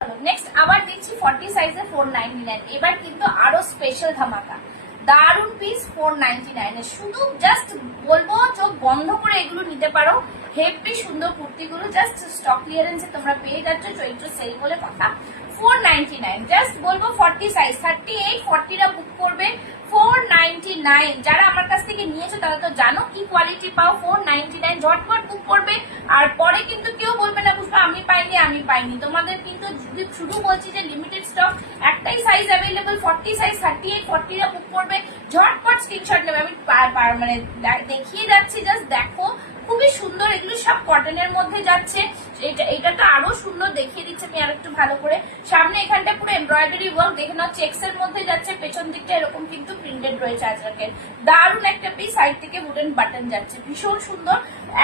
Next আবার দিচ্ছি 40 সাইজে 499। এবার কিন্তু আরো স্পেশাল ধামাকা, দারুন পিস 499 এ। শুধু জাস্ট বলবো চোখ বন্ধ করে এগুলো নিতে পারো। হেভি সুন্দর কুর্তিগুলো জাস্ট স্টক ক্লিয়ারেন্সে তোমরা পেয়ে যাচ্ছ, চৈত্র সেল বলে কথা। 499 জাস্ট বলবো 40 সাইজ 38 40 রা বুক করবে 499। যারা আমার কাছ থেকে নিয়েছো তারা তো জানো কি কোয়ালিটি পাও। 499 ঝটপট বুক করবে। আর পরে কিন্তু কেউ বলবে না বুঝবো আমি পাইনি। তোমাদের কিন্তু শুধু বলছি যে লিমিটেড স্টক, একটাই সাইজ অ্যাভেলেবল 40 সাইজ 38 40 রা বুক করবে। ঝটপট স্ক্রিনশট নেবে। আমি মানে দেখিয়ে যাচ্ছি, জাস্ট দেখো খুবই সুন্দর। এগুলো সব কটনের মধ্যে যাচ্ছে। এটা তো আরো সুন্দর দেখিয়ে দিচ্ছে আমি আর একটু ভালো করে। সামনে এখানটা পুরো এমব্রয়ডারি ওয়ার্ক দেখে নাও, চেক্স এর মধ্যে যাচ্ছে। পেছন দিকটা এরকম কিন্তু প্রিন্টেড রয়েছে আজরাকের। দারুন একটা পিস, সাইড থেকে উডেন বাটন যাচ্ছে, ভীষণ সুন্দর,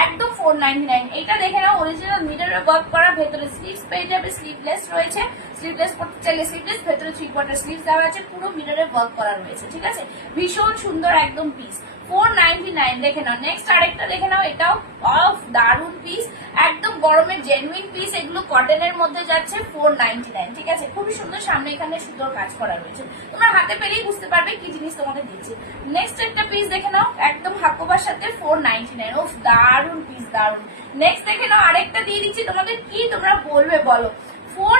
একদম 499। এটা দেখে নাও অরিজিনাল মিররে ওয়ার্ক করা, ভেতরে স্লিভস পেয়ে যাবে, স্লিভলেস রয়েছে। স্লিভলেস পড়তে চাইলে স্লিভলেস, ভেতরে 3/4 স্লিভস দেওয়া আছে, পুরো মিররে ওয়ার্ক করা রয়েছে। ঠিক আছে, ভীষণ সুন্দর একদম পিস 499 দেখে নাও। নেক্সট আরেকটা দেখে নাও, এটাও অফ দারুন পিস, একদম গরমের জেনুইন পিস। এগুলো কটনের মধ্যে যাচ্ছে 499। ঠিক আছে, খুবই সুন্দর। সামনে এখানে সুন্দর কাজ করা রয়েছে, তোমরা হাতে পেলেই বুঝতে পারবে কি জিনিস তোমাকে দিচ্ছি। নেক্সট একটা পিস দেখে নাও, একদম হাকোবার সাথে 499। ওফ দারুন পিস, দারুন। নেক্সট দেখে নাও আরেকটা দিয়ে দিচ্ছি তোমাদের, কি তোমরা বলবে বলো। 4